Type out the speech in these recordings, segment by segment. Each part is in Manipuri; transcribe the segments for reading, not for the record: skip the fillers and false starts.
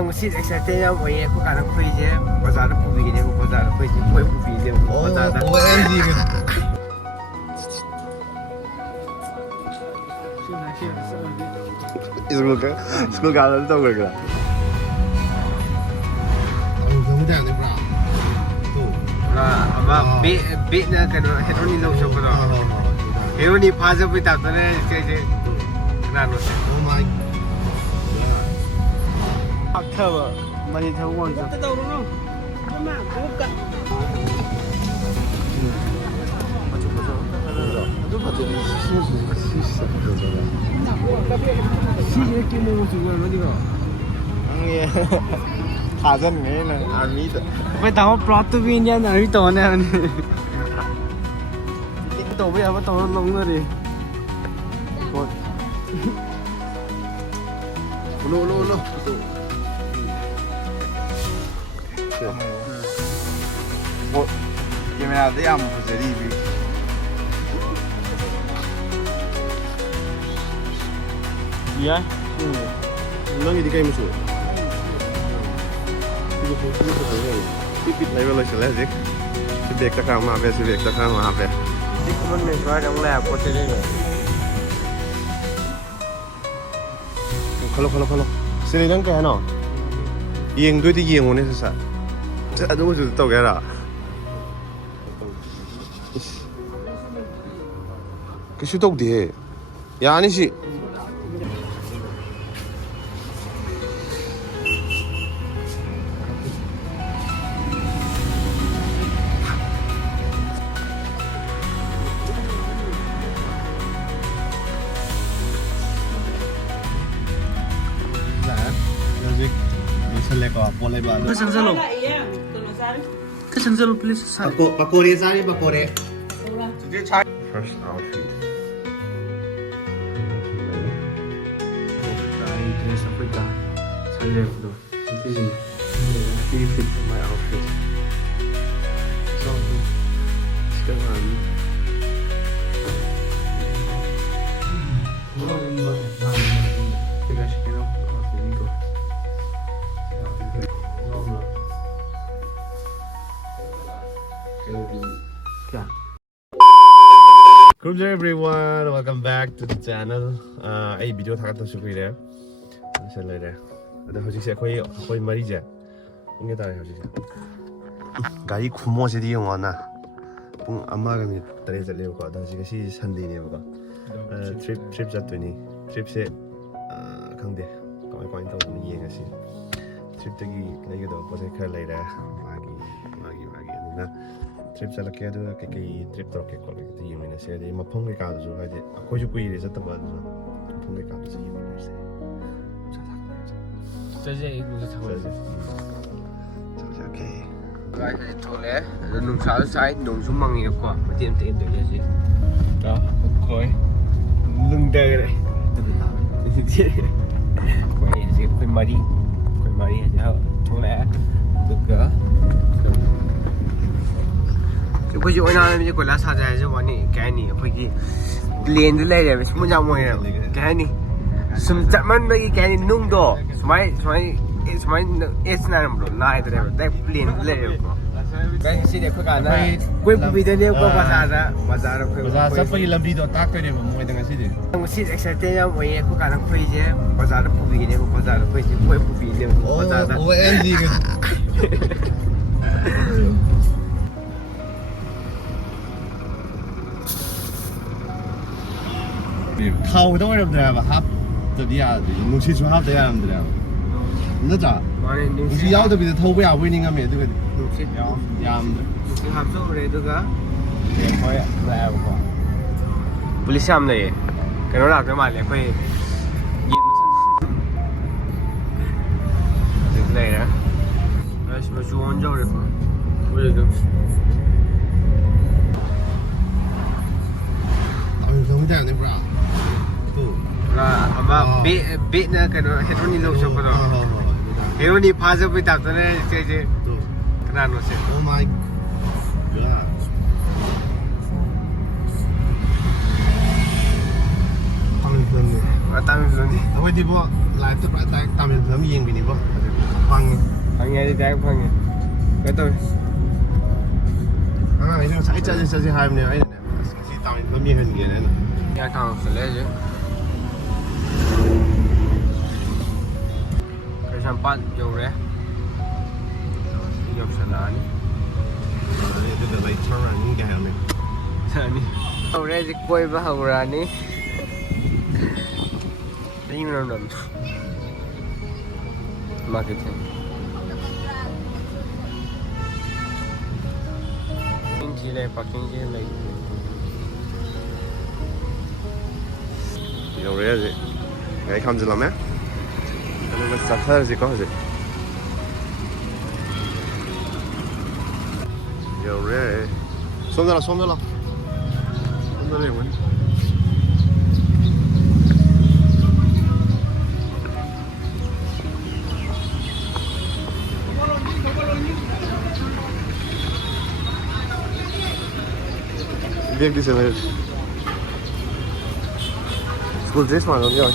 Mesti excited yang boleh aku kadang kau je bazar aku pergi ni bazar aku je kau pergi ni bazar dah. Oh NG ke? School kalau tu berapa? Kamu dah ni berapa? Tu. Apa bit na kena hero ni loh siapa dah. Hero ni fasa pun tak tahu ni je. Kenapa sih? Oh my. Apa? Mari tahu orang tu. Tahu orang. Mama, buka. Hazan ni lah army tu. Apa tahu plot tu India ni tahu ni. Ini tahu apa tahu long ni. Lo. What? Gimana dia am jadi bi? Ya. Lo ni di kayu musuh. Pipit level lah sila sih. Sebek tak kau maaf ya. Di kemudian mesra yang lab kau cakap ni. Kalau. Sini kan kaya no. Yang tu di yang mana sesat. Aduh sudah tahu kaya lah. Kesu tahu dia. Ya ni sih. Seleko, boleh bawa. Kesan selo. Kesan selo please. Pakore sari pakore. First outfit. Ini dress apa dah? Sandal tu. Ini fit my outfit. So, sekarang. Good day everyone, welcome back to the channel. Ai video thak to sukui re. Sai lai re. Ada hoji se khoi mari ja. Inge ta hoji se. Gari khumo se di yong na. Pung amma ga mi tare ja le ko da ji ga si Sunday ne ba. Trip ja tu ni. Trip se khang de. Koi to ni ye ga si. Trip ta gi lai ga do po se kha lai ra. Magi na. Trip sa lakya do ke trip to ke ko ke ti yemi na se de ma phong ke ka do so ha de ko ju kui re sa ta ba do phong ke ka do ji yemi na se sa sa 这些一路是差不多。就 OK 来头嘞，弄啥子菜，弄出忙一个瓜，我点点对也是。啊，可以，弄得嘞，对不对？可以是可以买的，然后头嘞，这个。佢就揾啱呢個拉沙仔就揾你揀你，佢嘅練咗嚟嘅，乜嘢冇嘢揀你，甚至乜嘢揀你弄到，什麼 S 那唔咯，拉喺度咧，但練咗嚟嘅。但係現在佢講咧，佢唔俾到呢個巴沙仔，巴沙咯佢。巴沙sapay lambi do tak kaya mo mo dengan sini. Ang si excited yang boleh aku kadang kau je, bazaar aku pergi ni, bazaar aku je, kau pergi ni, bazaar dah. Oh NG ke? Kau tu orang berapa hap? Tapi ya, mungkin cuma hap dia orang berapa. Nada. Mana ni? Mungkin jauh tapi tahu apa winning kami tu kan. Mungkin Yang. mungkin hap tu boleh tu ke? Kau ya, berapa? Polis am ni, kalau nak ke mana, kau ye. Ni lah. Macam jual jauh le. Boleh tu. Kamu dah ni berapa? Tu. Apa bit na kena hero ni loh siapa dah. Hero ni fasa pun tak tahu ni je. Tu. Kenapa sih? Oh my god. Tamin film ni. Tamin film ni. Awak di bawah live tu berapa tamin film yang bini bawah. ꯐꯪꯉꯦ ꯗꯥꯏꯔꯦꯛ ꯐꯪꯉꯦ ꯀꯩ ꯇꯧꯋꯤ ꯑꯉꯥꯡꯁꯤꯡ ꯉꯁꯥꯏ ꯆꯠꯁꯤ ꯍꯥꯏꯕꯅꯦ ꯑꯩꯅꯅꯦ ꯑꯁ ꯉꯁꯤ ꯇꯥꯎꯟ ꯌꯦꯡꯍꯟꯒꯦꯅ ꯑꯩꯅ ꯍꯤꯌꯥꯡꯊꯥꯡ ꯆꯠꯂꯦ ꯍꯧꯖꯤꯛ ꯀꯩꯁꯥꯝꯄꯥꯠ ꯌꯧꯔꯦ ꯌꯧꯁꯜꯂꯛꯑꯅꯤ ꯑꯗꯨꯗ ꯂꯩ ꯊꯧꯔꯛꯑꯅꯤ ꯍꯥꯏꯕꯅꯦ ꯍꯧꯔꯦ ꯍꯧꯖꯤꯛ ꯀꯣꯏꯕ ꯍꯧꯔꯛꯑꯅꯤ ꯑꯩ ꯃꯔꯝ ꯃꯥꯔꯀꯦꯇꯤꯡ ꯄꯥꯔꯀꯤꯡꯁꯤ ꯂꯩ ꯌꯧꯔꯦ ꯍꯧꯖꯤꯛ ꯒꯥꯔꯤ ꯈꯥꯝꯖꯤꯜꯂꯝꯃꯦ ꯑꯗꯨꯒ ꯆꯠꯊꯔꯁꯤꯀꯣ ꯍꯧꯖꯤꯛ 여우래 솜달아 솜달아 솜달아 이거니 Bem que você vai school dress mà nó như vậy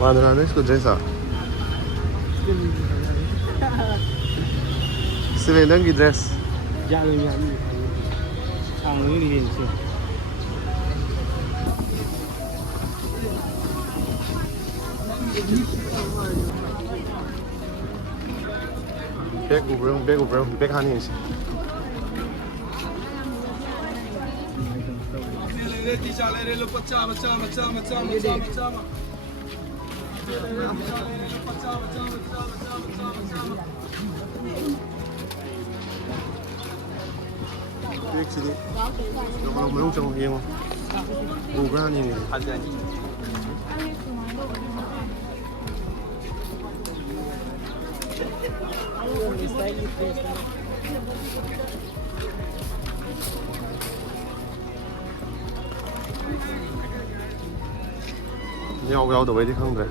mà nó là school dress à Sila nang dress. Jangan yang ini. Ang ini sih. Beg hani sih. Cái gì đấy? Nó mới trong kia không? Ủa ra nhìn này. Nhau đâu vậy thì không được.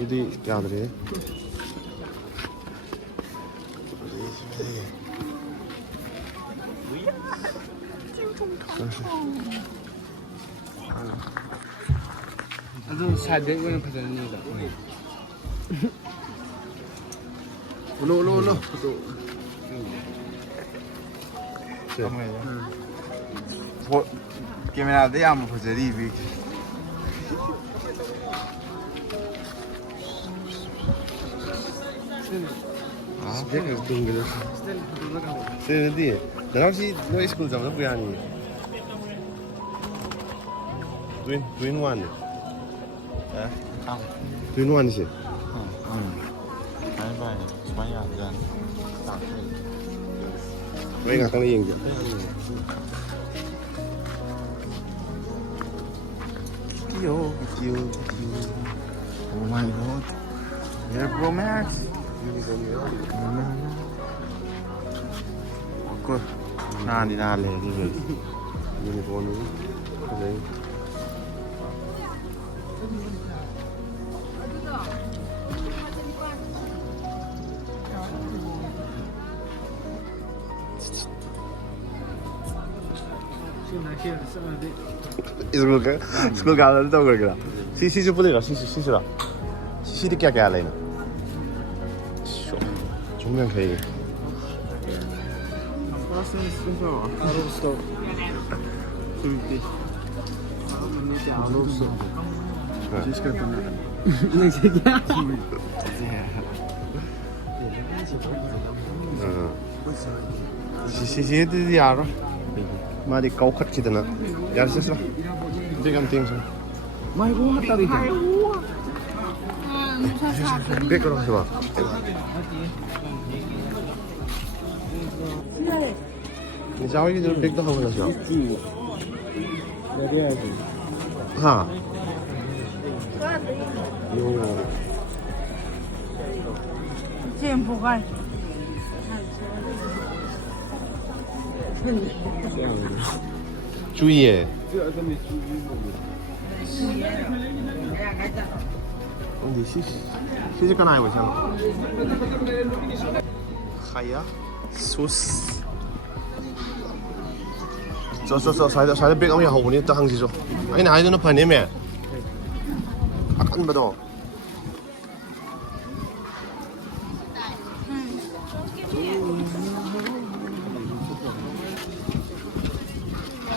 이디 야들이 아주 사대는 파전입니다. 올라 Camera đấy em phải đi vì Biar tunggu. Sedih. Dan sih, no school jam tu bukan ni. Twin one. Twin one sih. Bye bye. Semuanya dan tak. Mereka akan yang je. Yo. Oh my god. Yeah, Pro Max. Good. Nah, đi ra liền đi về. Unicorn nữa. Cái इसको गाना तो कर गया सीसी से बोलेगा सीसी ला सीसी तो क्या क्या लेना 정면 케이크 시시시들이 알아? 말이 까ukhat키드나 야르스라 비감 띵스 Mai gua mata đi. 백 걸어서 봐你稍微就是백도 하고 나서 내려야지. 하 요 chen不干。 주의해 근데 시집 가나 해보자 Kaya. Sus. 저 백 아무리 하고 보니 또 항시죠. 아니 나이도 높아 내매. 아깐 봐도.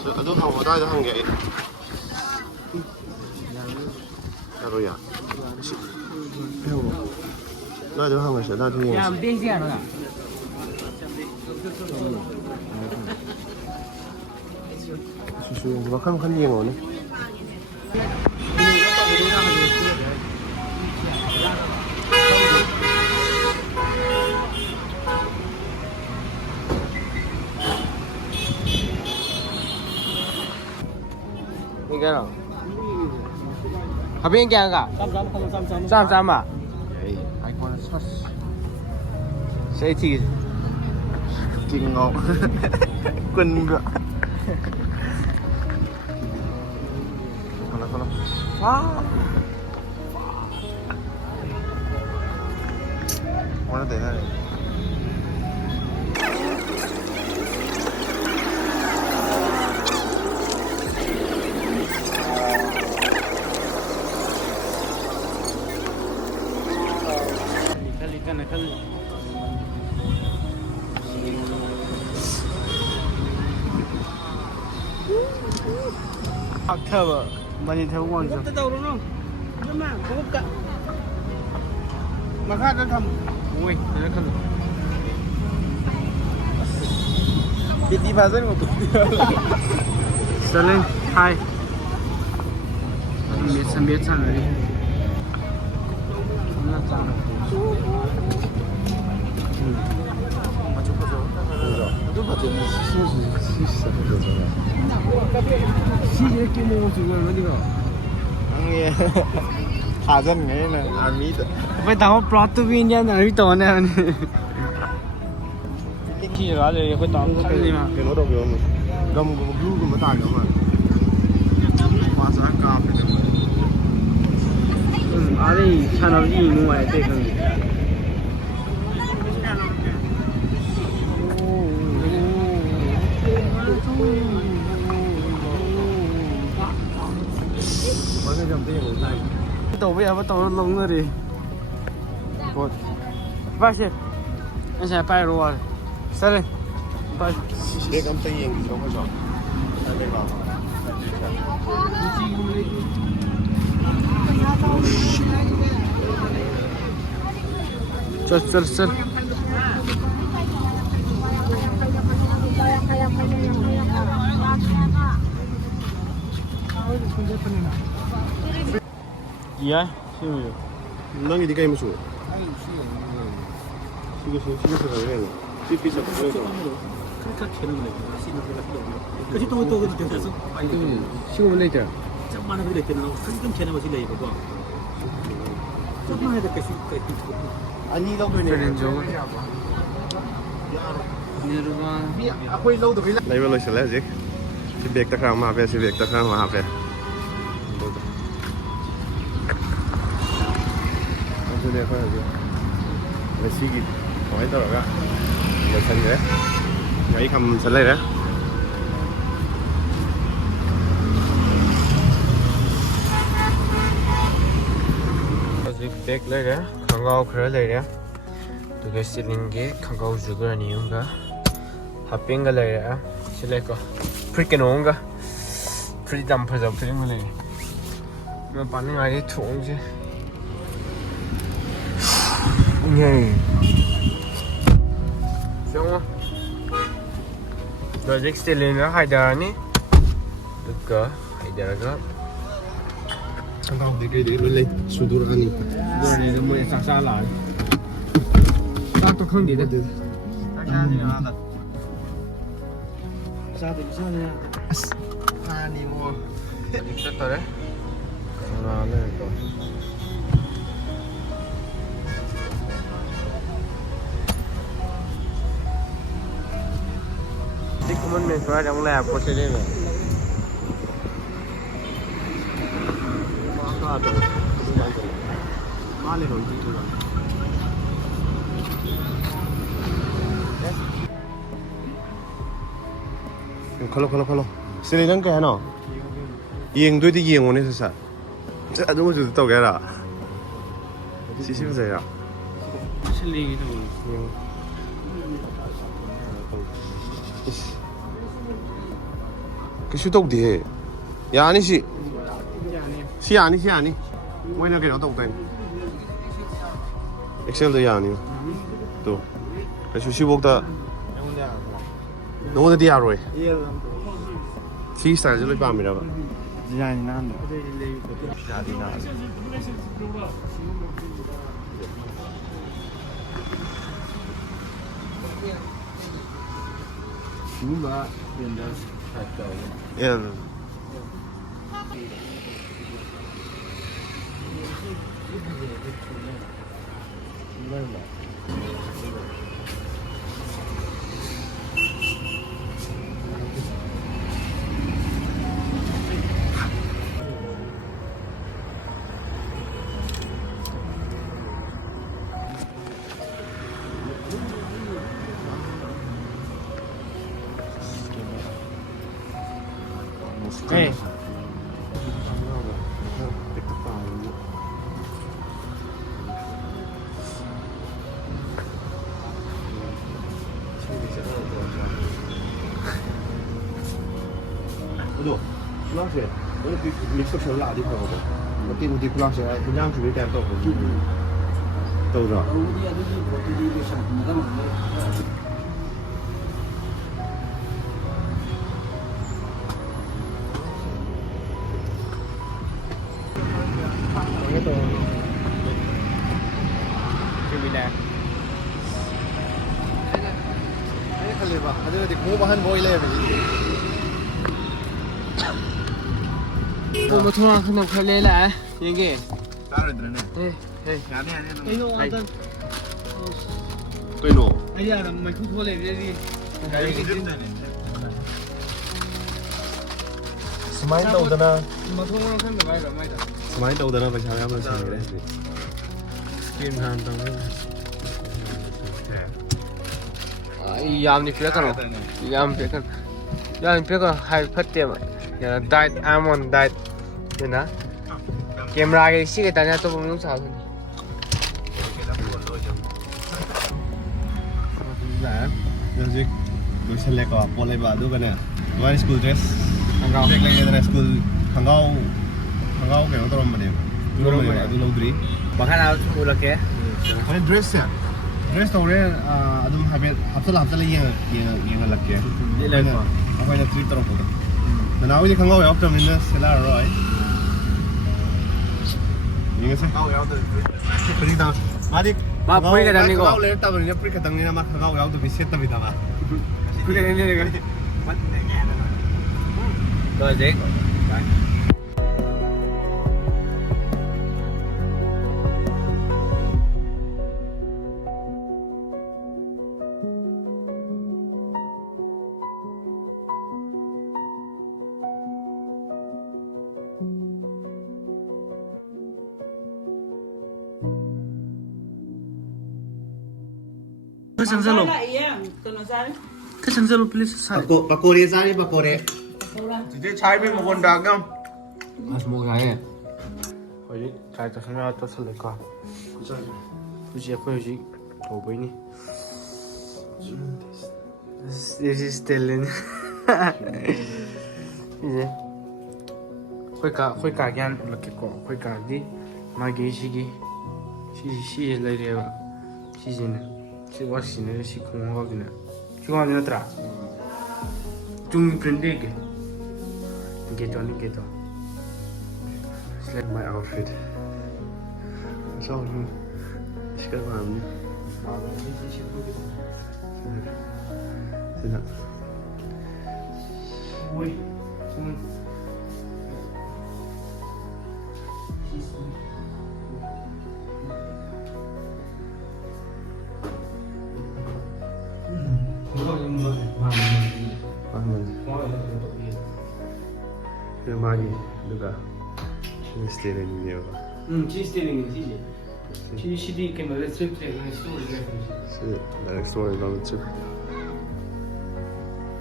저 하고 나도 한 게. 야로야. 나도 한 거지. 나도 해. 야, 빙시야 너. 수수 막 한 얘기 오네. 이거는 가빈 게 아가. 쌈. 아이고 소스. 세티. 징어. 끈거. 하나. 와. 오늘 되네. 아까워 많이 태우고 왔어. 막하다 참. 오이, 내가 칸. 이 바지는 뭐? 셀린 하이. 몇 찬을. 존나 짱. 시제 끼모 지금 어디가? 아니 가전 내는 아미다. 왜 나와 플러트 비냐 나를 떠네. 키라를 그 땅 칼리마. 걔너로 배우면 gầm blue gầm tải nữa mà. Hóa giá cao phải được. 아니 차나 이 뭐야 되는. Mới cầm tiền một tay. Tổ bây giờ bắt đầu lông rồi đi. Một. Vai xe. Anh sẽ bay rồi. Xe lên. Bay. Để cầm tiền thì không có chọn. Đây vào. चल 이야 시우요 너희 네가 이모 줘. 시계 가야 해. 삐삐서 그래서. Kasi tuh gitu terus. 시우면 되죠 Cak mana boleh kenal? Kan channel masih lagi bapak. Cak mana ada kasih itu? 아니 너 그래. 그런 적 니르바 아코이 lâu rồi. Đây vào lời sẽ là gì? Thì việc ta khám mà về thì việc ta khám mà về. Anh chưa coi rồi. Là xí gì? Hỏi tao rồi. Giờ sân đấy. Ngày cầm sân này đấy. 아직 백 레래 강가오 그래 레래 두개 쓰는 게 강가오 주거라 니운가 합병가 레래 실레거 프리게 놓은가 프리담 퍼져 프리물 레래 뭐 반응 아니 통지 네 정말 너 넥스트 레는 하이다니 그거 하이다가 Không thì cái đấy nó lên xuống đồ ăn đi. rồi này nó mới xa lại ta tôi không đi đấy Ra thì nó là xa thì sao nha animal. 됐다 đấy 아, 네. 또. thì cũng mình phải trong lab của thế này 아, 또. 많이 던지고. 컬러 세레장 게 하나 이행도 되게 이행 원해서 사 자, 너무 좋다 게라 시시면서야 실리기도 그 슈도 뒤에 야 아니시 시 아니 뭐냐 그래 어떤 거 엑셀도 야 아니요 또 그래서 시복다 너무 디아로에 시 스타일을 밤이라 봐 디자인이 나는데 뭔가 된다 살까 예 네. 너 클라스에 오늘 믹서 별 나디 하고 어디 우리 클라스에 그냥 주에 대한 또 또라 Cái bị nè. 아니 칼레바 아니 공부 한 보일래 Cô mà thua không được phải lên lại. Như kì. 다르더네 Ê, ê. 야네 야네 Ê, nó ăn tân. 또이노 Bây giờ là mày không thua lên đi. 스마일 떠오더나 Mà thua nó không được ai cả mày cả. 스마일 떠오더나 봐 잘 한번 생각해 Kim hàn tao đấy. Yam đi phía con nào? Yam phía con. Yam phía con hai phát tiền mà. Giờ diet almond diet. Thế nào? Camera cái xí cái tay nha tôi không muốn sao thôi. 자, 여기 로셀레가 볼레바 누가네. 너의 스쿨 드레스. 한가오. 잭레이드네 스쿨 한가오. 한가오 그냥 어떤 말이야? 그런 말이야. 너 로드리. Bằng cách nào mua là kia? 아니 드레스야. 드레스 오래 아좀 합살을 이행을 할게. 아빠는 트립더라고 보다. 나 나오지 한가오에 없다면 있는 셀라로이. 이게서 한가오에 없다면 그러니까 아직 Mà quý cái đằng này 한가오 có. 레터 버리냐 프리카 당니나 막 한가오에 없다 비슷했답니다. Quý cái này cái. Rồi gì? Kesan selo please sai. Pakore sari pakore. 이제 차이비 먹은 다음 Mas mua gái. Hồi cái cho nó cho sel lại con. Tôi chỉ có gì thổ bấy nè. This is Stellan. Gì? Khôi cả gan là cái cỏ khôi cả đi. Mà cái gì xí lại đây à? Xí gì nè? Xí quá xí nè, xí không ngon gì nè. Xí ngon gì nữa tra? Chung print đi cái. Get on. It's like my outfit. So, ich kann mal haben. Sina. Ui. Cái mai được à? Cái steering nhiều à? Chị steering gì vậy? Chị đi cái mà let's trip thì cái story cái gì? Sì, dai, story long trip.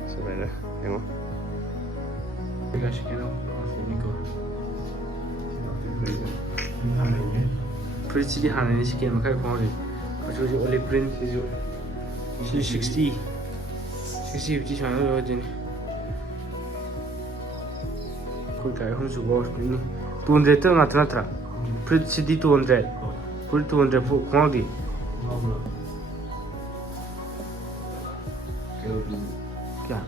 Se vede, vediamo. 이거 시켜놓고 이거 프리치디 하나는 시키는 거 가지고 하지 그래서 올리 프린트 60 60 전화로 하지 그러니까 형수 뭐 싶니 200 또 나타나더라 프리치디 200 풀 200 공항디 야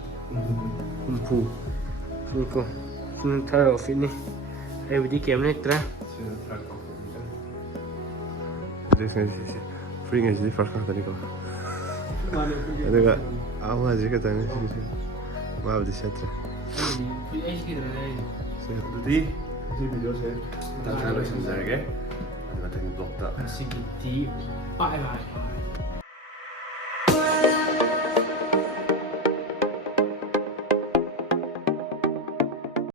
kumpu nico sun taro fini ai vedi che non è tra Deze is vrienden is die vast achter die kant. En dan allemaal zeker dan. Maar we die zetten. Die video's hè. Dat gaan we zo zeggen. Dat gaat in dokter. Sigi ti bye bye